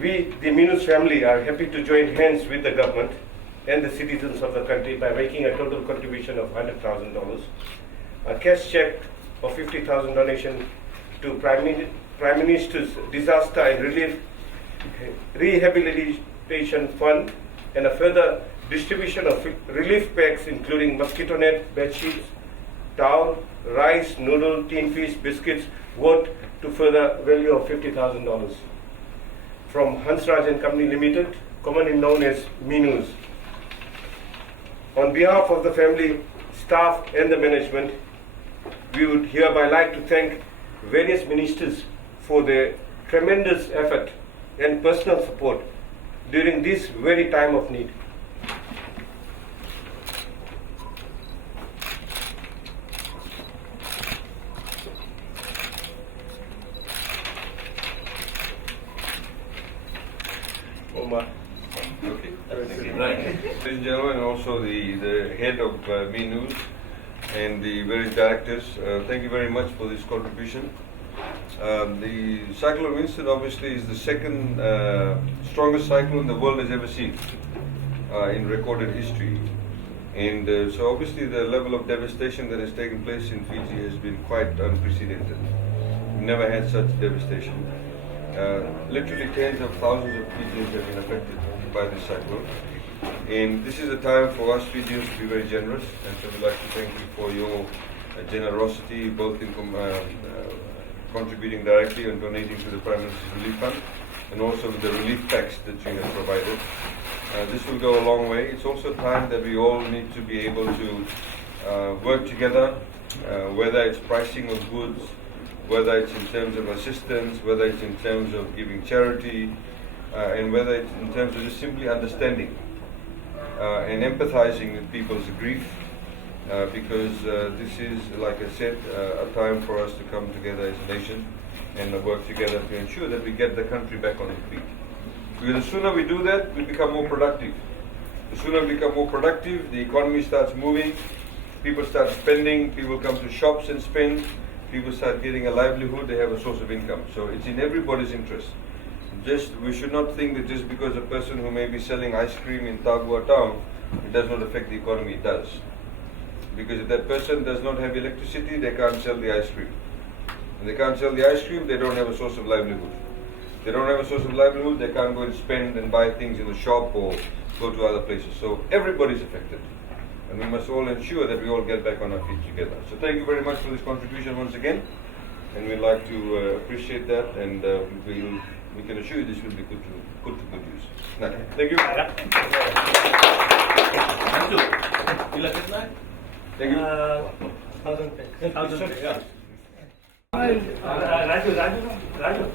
We, the Meenoos family, are happy to join hands with the government and the citizens of the country by making a total contribution of $100,000, a cash check of 50,000 donation to Prime Minister's Disaster and Relief Rehabilitation Fund, and a further distribution of relief packs including mosquito net, bed sheets, towel, rice, noodle, tin fish, biscuits, worth to further value of $50,000. From Hans Raj Co Ltd, commonly known as Meenoos. On behalf of the family, staff and the management, we would hereby like to thank various ministers for their tremendous effort and personal support during this very time of need. Omar. Okay. Ladies and gentlemen, and also the head of Meenoos and the various directors, thank you very much for this contribution. The cyclone Winston obviously is the second strongest cyclone the world has ever seen in recorded history. And so obviously the level of devastation that has taken place in Fiji has been quite unprecedented. We've never had such devastation. Literally tens of thousands of Fijians have been affected by this cyclone. And this is a time for us Fijians to be very generous, and so we'd like to thank you for your generosity, both in contributing directly and donating to the Prime Minister's Relief Fund, and also with the relief packs that you have provided. This will go a long way. It's also time that we all need to be able to work together, whether it's pricing of goods, whether it's in terms of assistance, whether it's in terms of giving charity, and whether it's in terms of just simply understanding and empathizing with people's grief, because this is, like I said, a time for us to come together as a nation and work together to ensure that we get the country back on its feet. Because the sooner we do that, we become more productive. The sooner we become more productive, the economy starts moving, people start spending, people come to shops and spend, people start getting a livelihood, they have a source of income. So it's in everybody's interest. We should not think that just because a person who may be selling ice cream in Tagua town, it does not affect the economy. It does. Because if that person does not have electricity, they can't sell the ice cream. If they can't sell the ice cream, they don't have a source of livelihood. If they don't have a source of livelihood, they can't go and spend and buy things in the shop or go to other places. So everybody's affected. And we must all ensure that we all get back on our feet together. So thank you very much for this contribution once again. And we'd like to appreciate that, and we can assure you this will be good to good use. Thank you. Thank you. Raju.